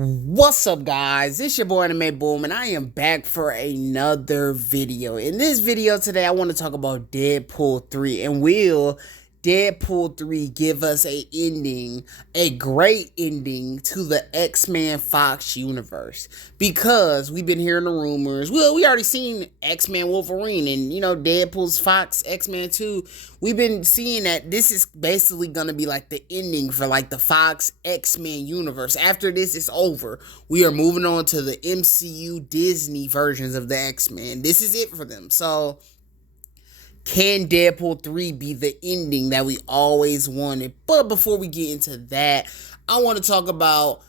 What's up, guys? It's your boy Anime Boom, and I am back for another video. In this video today, I want to talk about Deadpool 3, and will Deadpool 3 give us a great ending to the X-Men Fox universe? Because we've been hearing the rumors. Well, we already seen X-Men Wolverine and, Deadpool's Fox X-Men 2. We've been seeing that this is basically going to be like the ending for like the Fox X-Men universe. After this is over, we are moving on to the MCU Disney versions of the X-Men. This is it for them. So, can Deadpool 3 be the ending that we always wanted? But before we get into that, I want to talk about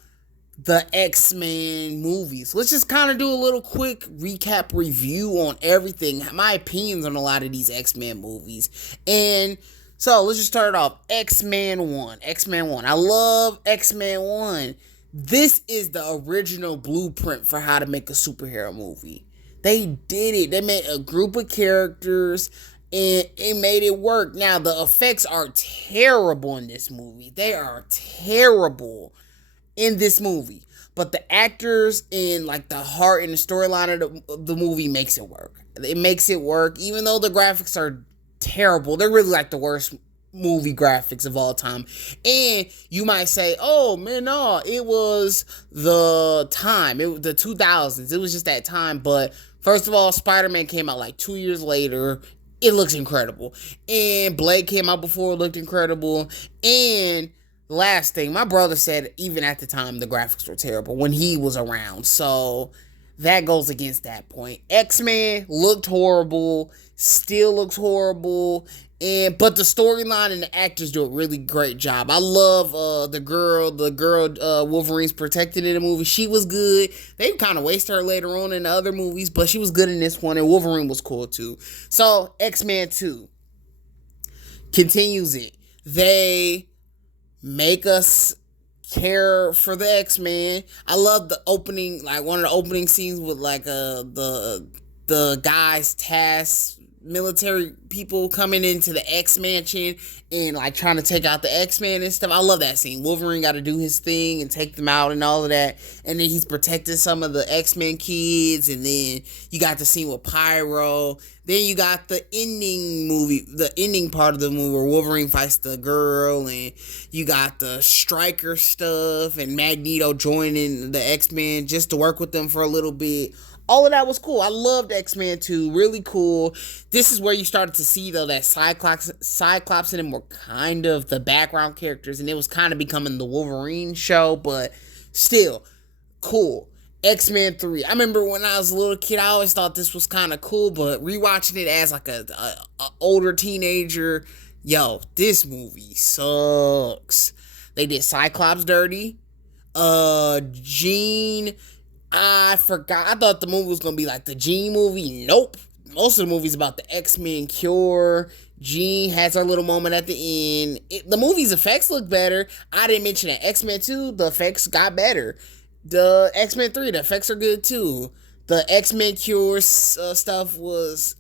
the X-Men movies. Let's just kind of do a little quick recap review on everything, my opinions on a lot of these X-Men movies. And so let's just start off. X-Men 1. I love X-Men 1. This is the original blueprint for how to make a superhero movie. They did it. They made a group of characters and it made it work. Now, the effects are terrible in this movie. They are terrible in this movie. But the actors and like the heart and the storyline of the movie makes it work. It makes it work. Even though the graphics are terrible, they're really like the worst movie graphics of all time. And you might say, oh man, no, it was the time. It was the 2000s. It was just that time. But first of all, Spider-Man came out like 2 years later. It looks incredible. And Blade came out before, it looked incredible. And last thing, my brother said even at the time the graphics were terrible when he was around. So that goes against that point. X-Men looked horrible, still looks horrible. But the storyline and the actors do a really great job. I love the girl Wolverine's protected in the movie. She was good. They kind of waste her later on in the other movies, but she was good in this one, and Wolverine was cool too. So X-Men 2 continues it. They make us care for the X-Men. I love the opening, like one of the opening scenes with like the guys tasked military people coming into the X-Mansion and like trying to take out the X-Men and stuff. I love that scene. Wolverine got to do his thing and take them out and all of that. And then he's protecting some of the X-Men kids. And then you got the scene with Pyro. Then you got the ending part of the movie where Wolverine fights the girl. And you got the Striker stuff and Magneto joining the X-Men just to work with them for a little bit. All of that was cool. I loved X-Men 2. Really cool. This is where you started to see, though, that Cyclops and them were kind of the background characters, and it was kind of becoming the Wolverine show, but still, cool. X-Men 3. I remember when I was a little kid, I always thought this was kind of cool, but rewatching it as like a older teenager, yo, this movie sucks. They did Cyclops dirty. Jean, I forgot. I thought the movie was going to be like the Jean movie. Nope. Most of the movie's about the X-Men cure. Jean has her little moment at the end. The movie's effects look better. I didn't mention that. X-Men 2, the effects got better. The X-Men 3, the effects are good too. The X-Men cure stuff was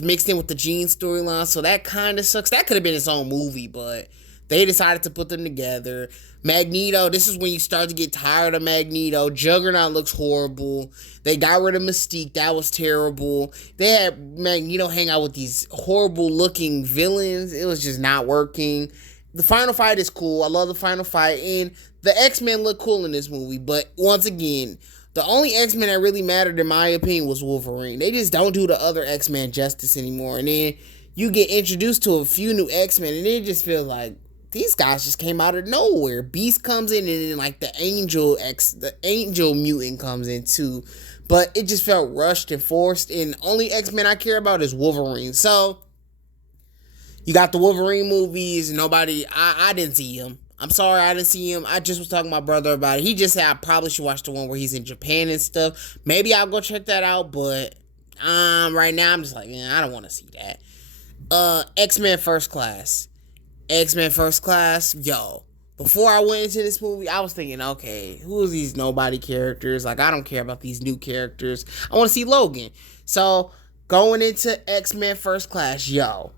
mixed in with the Jean storyline, so that kind of sucks. That could have been its own movie, but they decided to put them together. Magneto, this is when you start to get tired of Magneto. Juggernaut looks horrible. They got rid of Mystique. That was terrible. They had Magneto hang out with these horrible looking villains. It was just not working. The final fight is cool. I love the final fight. And the X-Men look cool in this movie. But once again, the only X-Men that really mattered, in my opinion, was Wolverine. They just don't do the other X-Men justice anymore. And then you get introduced to a few new X-Men, and it just feels like these guys just came out of nowhere. Beast comes in, and then like the angel mutant comes in too. But it just felt rushed and forced, and only X-Men I care about is Wolverine. So you got the Wolverine movies. I didn't see him. I'm sorry, I didn't see him. I just was talking to my brother about it. He just said I probably should watch the one where he's in Japan and stuff. Maybe I'll go check that out, but right now I'm just like, I don't want to see that. X-Men First Class. X-Men First Class, yo. Before I went into this movie, I was thinking, okay, who are these nobody characters? Like, I don't care about these new characters. I want to see Logan. So, going into X-Men First Class, yo,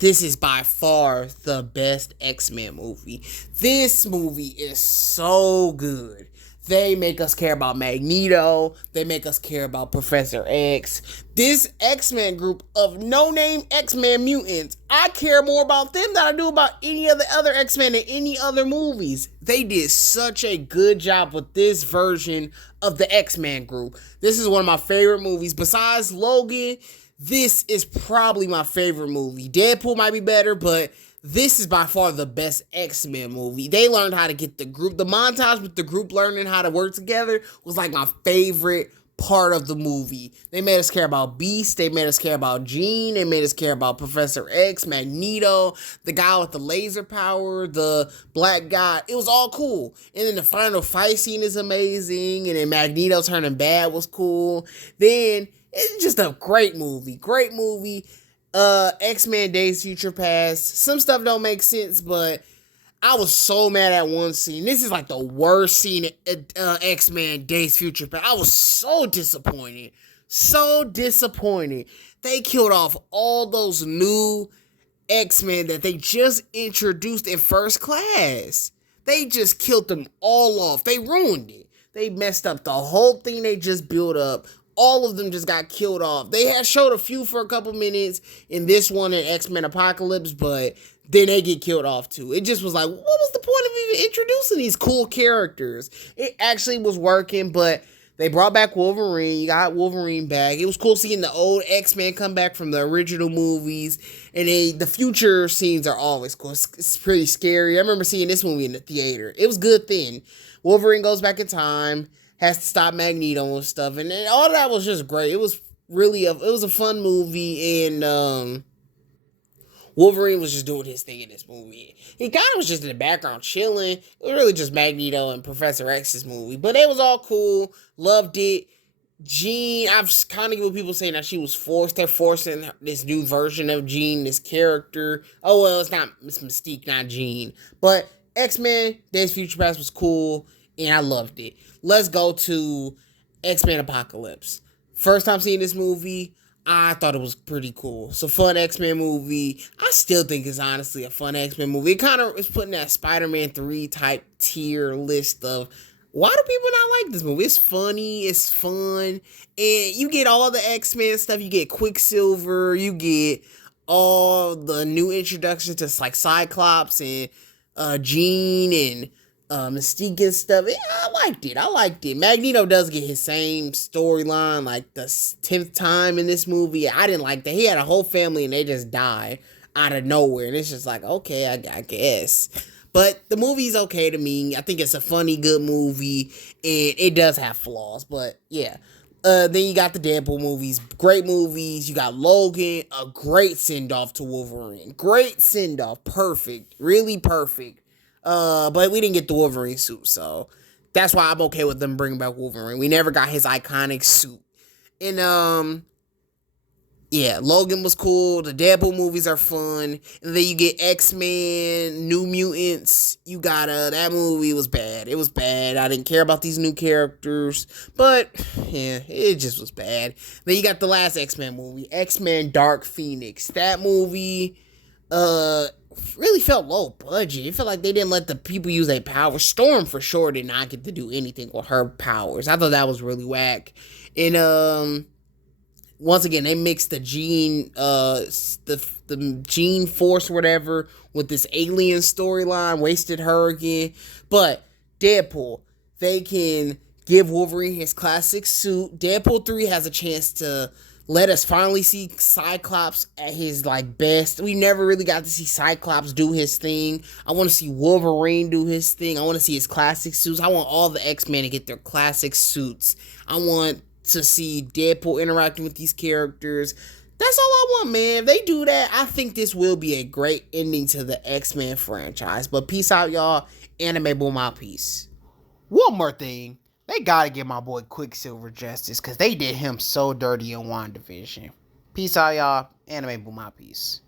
this is by far the best X-Men movie. This movie is so good. They make us care about Magneto. They make us care about Professor X. This X-Men group of no-name X-Men mutants, I care more about them than I do about any of the other X-Men in any other movies. They did such a good job with this version of the X-Men group. This is one of my favorite movies. Besides Logan, this is probably my favorite movie. Deadpool might be better, but this is by far the best X-Men movie. They learned how to get the montage with the group learning how to work together was like my favorite part of the movie. They made us care about Beast. They made us care about Jean. They made us care about Professor X, Magneto, the guy with the laser power, the black guy. It was all cool. And then the final fight scene is amazing. And then Magneto turning bad was cool. Then it's just a great movie. Great movie. X-Men Days Future Past. Some stuff don't make sense, but I was so mad at one scene. This is like the worst scene at X-Men Days Future Past. I was so disappointed. So disappointed. They killed off all those new X-Men that they just introduced in First Class. They just killed them all off. They ruined it. They messed up the whole thing they just built up. All of them just got killed off. They had showed a few for a couple minutes in this one in X-Men Apocalypse, but then they get killed off too. It just was like, what was the point of even introducing these cool characters? It actually was working, but they brought back Wolverine. You got Wolverine back. It was cool seeing the old X-Men come back from the original movies. And the future scenes are always cool. It's pretty scary. I remember seeing this movie in the theater. It was good then. Wolverine goes back in time, has to stop Magneto and stuff, and all that was just great. It was really it was a fun movie, and Wolverine was just doing his thing in this movie. He kind of was just in the background chilling. It was really just Magneto and Professor X's movie, but it was all cool. Loved it. Jean, I've kind of with people saying that she was forced. They're forcing this new version of Jean, this character. Oh well, it's Mystique, not Jean. But X-Men Days of Future Past was cool, and I loved it. Let's go to X-Men Apocalypse. First time seeing this movie, I thought it was pretty cool. It's a fun X-Men movie. I still think it's honestly a fun X-Men movie. It kind of is putting that Spider-Man 3 type tier list of why do people not like this movie? It's funny, it's fun, and you get all the X-Men stuff. You get Quicksilver, you get all the new introductions to like Cyclops and Jean and Mystique and stuff. Yeah, I liked it. Magneto does get his same storyline like the 10th time in this movie. I didn't like that. He had a whole family and they just died out of nowhere. And it's just like, okay, I guess. But the movie's okay to me. I think it's a funny, good movie. And it does have flaws. But yeah. Then you got the Deadpool movies. Great movies. You got Logan. A great send-off to Wolverine. Great send-off. Perfect. Really perfect. But we didn't get the Wolverine suit, so that's why I'm okay with them bringing back Wolverine. We never got his iconic suit. And, yeah, Logan was cool. The Deadpool movies are fun. And then you get X-Men, New Mutants. You got, that movie was bad. It was bad. I didn't care about these new characters. But, yeah, it just was bad. Then you got the last X-Men movie, X-Men Dark Phoenix. That movie, really felt low budget. It felt like they didn't let the people use their powers. Storm for sure did not get to do anything with her powers. I thought that was really whack. And once again, they mixed the gene, the gene force, whatever, with this alien storyline. Wasted her again. But Deadpool, they can give Wolverine his classic suit. Deadpool 3 has a chance to let us finally see Cyclops at his like best. We never really got to see Cyclops do his thing. I want to see Wolverine do his thing. I want to see his classic suits. I want all the X-Men to get their classic suits. I want to see Deadpool interacting with these characters. That's all I want, man. If they do that, I think this will be a great ending to the X-Men franchise. But peace out, y'all. Anime Boom out, peace. One more thing. They gotta give my boy Quicksilver justice, because they did him so dirty in WandaVision. Peace out, y'all. Anime Boom out, peace.